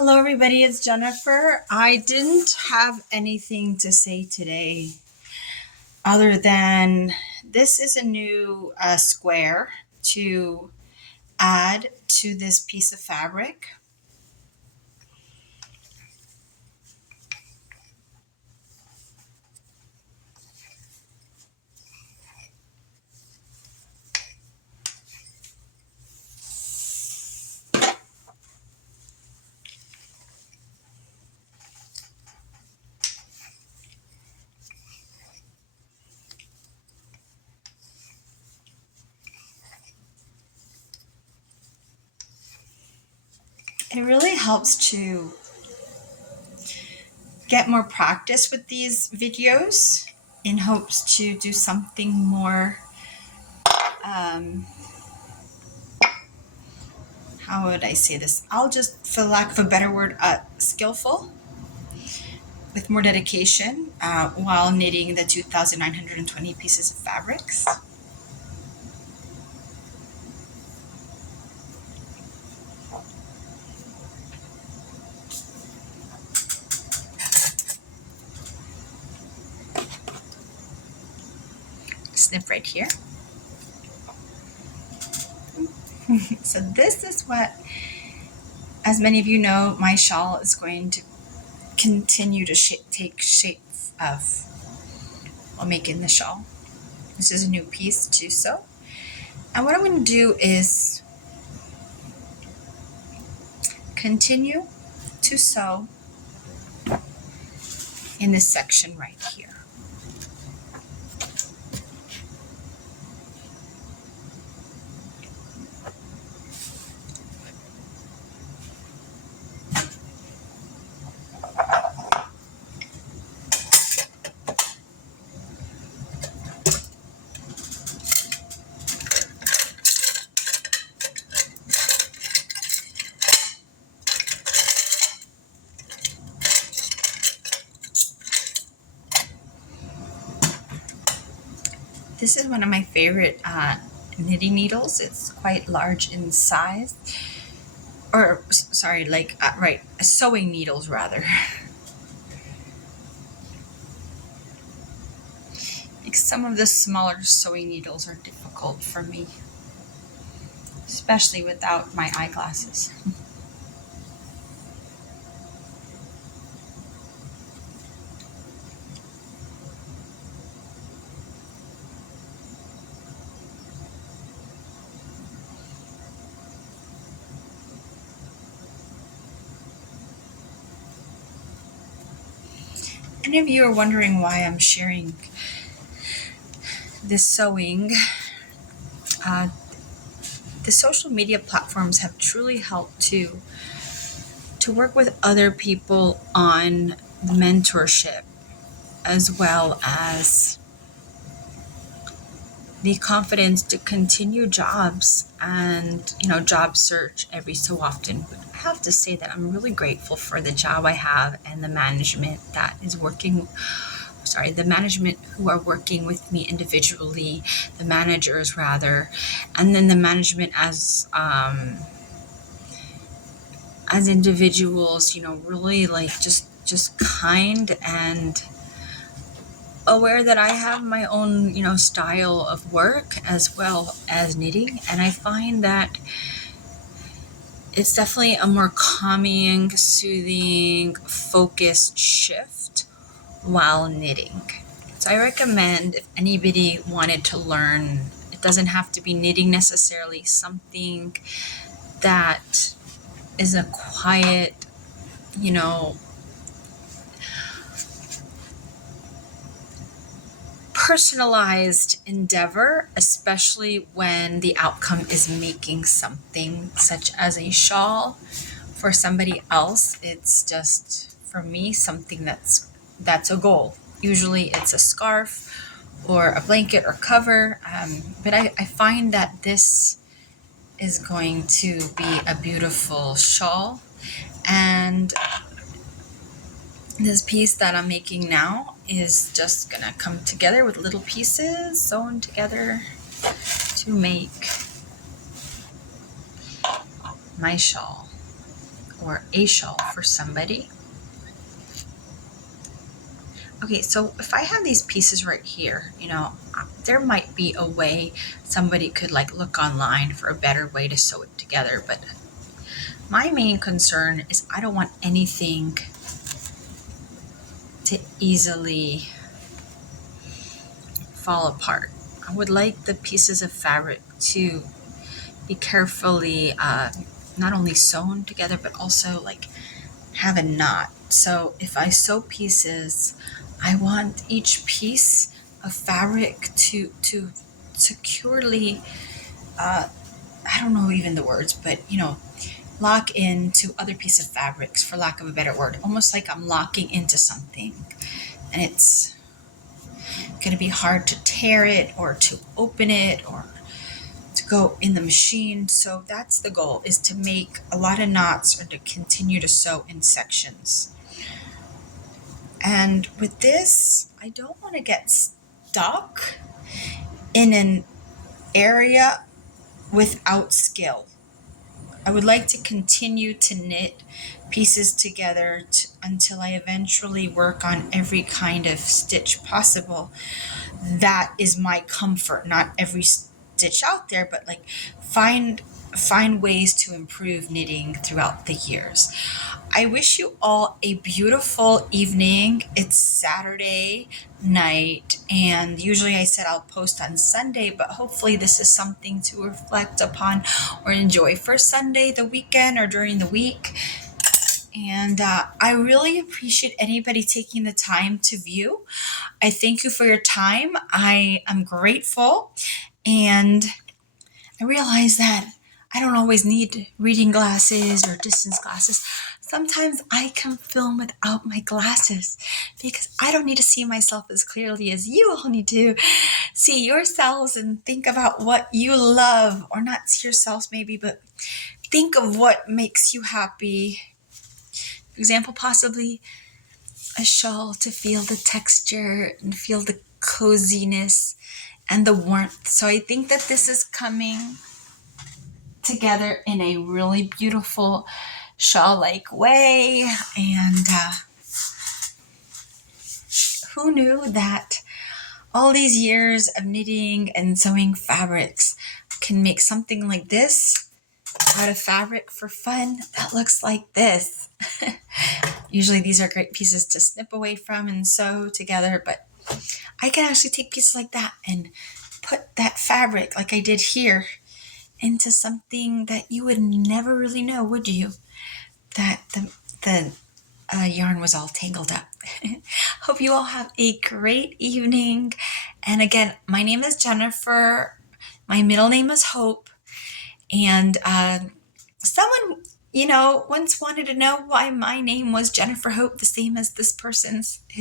Hello, everybody. It's Jennifer. I didn't have anything to say today other than this is a new square to add to this piece of fabric. It really helps to get more practice with these videos in hopes to do something more, how would I say this? I'll just, for lack of a better word, skillful with more dedication while knitting the 2,920 pieces of fabrics. Snip right here. So this is what, as many of you know, my shawl is going to continue to take shape of while making the shawl. This is a new piece to sew. And what I'm going to do is continue to sew in this section right here. This is one of my favorite knitting needles. It's quite large in size. Or, sorry, sewing needles rather. Like some of the smaller sewing needles are difficult for me, especially without my eyeglasses. Any of you are wondering why I'm sharing this sewing, the social media platforms have truly helped to work with other people on mentorship, as well as the confidence to continue jobs and job search every so often. But I have to say that I'm really grateful for the job I have and the management that is working. The management who are working with me individually, the managers rather, and then the management as individuals, really just kind and aware that I have my own, style of work as well as knitting. And I find that it's definitely a more calming, soothing, focused shift while knitting. So I recommend if anybody wanted to learn, it doesn't have to be knitting necessarily, something that is a quiet, personalized endeavor, especially when the outcome is making something such as a shawl for somebody else. It's just, for me, something that's a goal. Usually it's a scarf or a blanket or cover, but I find that this is going to be a beautiful shawl. And this piece that I'm making now is just gonna come together with little pieces sewn together to make my shawl or a shawl for somebody. Okay, so if I have these pieces right here, there might be a way somebody could like look online for a better way to sew it together, but my main concern is I don't want anything to easily fall apart. I would like the pieces of fabric to be carefully not only sewn together, but also like have a knot. So if I sew pieces, I want each piece of fabric to securely, I don't know even the words, but lock into other piece of fabrics, for lack of a better word, almost like I'm locking into something, and it's going to be hard to tear it or to open it or to go in the machine. So that's the goal, is to make a lot of knots or to continue to sew in sections. And with this, I don't want to get stuck in an area without skill. I would like to continue to knit pieces together until I eventually work on every kind of stitch possible. That is my comfort, not every stitch out there, but like find ways to improve knitting throughout the years. I wish you all a beautiful evening. It's Saturday night, and usually I said I'll post on Sunday, but hopefully this is something to reflect upon or enjoy for Sunday, the weekend, or during the week. And I really appreciate anybody taking the time to view. I thank you for your time. I am grateful, and I realize that I don't always need reading glasses or distance glasses. Sometimes I can film without my glasses because I don't need to see myself as clearly as you all need to see yourselves and think about what you love, or not see yourselves maybe, but think of what makes you happy. For example, possibly a shawl to feel the texture and feel the coziness and the warmth. So I think that this is coming together in a really beautiful shawl-like way. And who knew that all these years of knitting and sewing fabrics can make something like this out of fabric for fun that looks like this. Usually these are great pieces to snip away from and sew together, but I can actually take pieces like that and put that fabric, like I did here, into something that you would never really know, would you? That the yarn was all tangled up. Hope you all have a great evening. And again, my name is Jennifer. My middle name is Hope. And someone, once wanted to know why my name was Jennifer Hope, the same as this person's.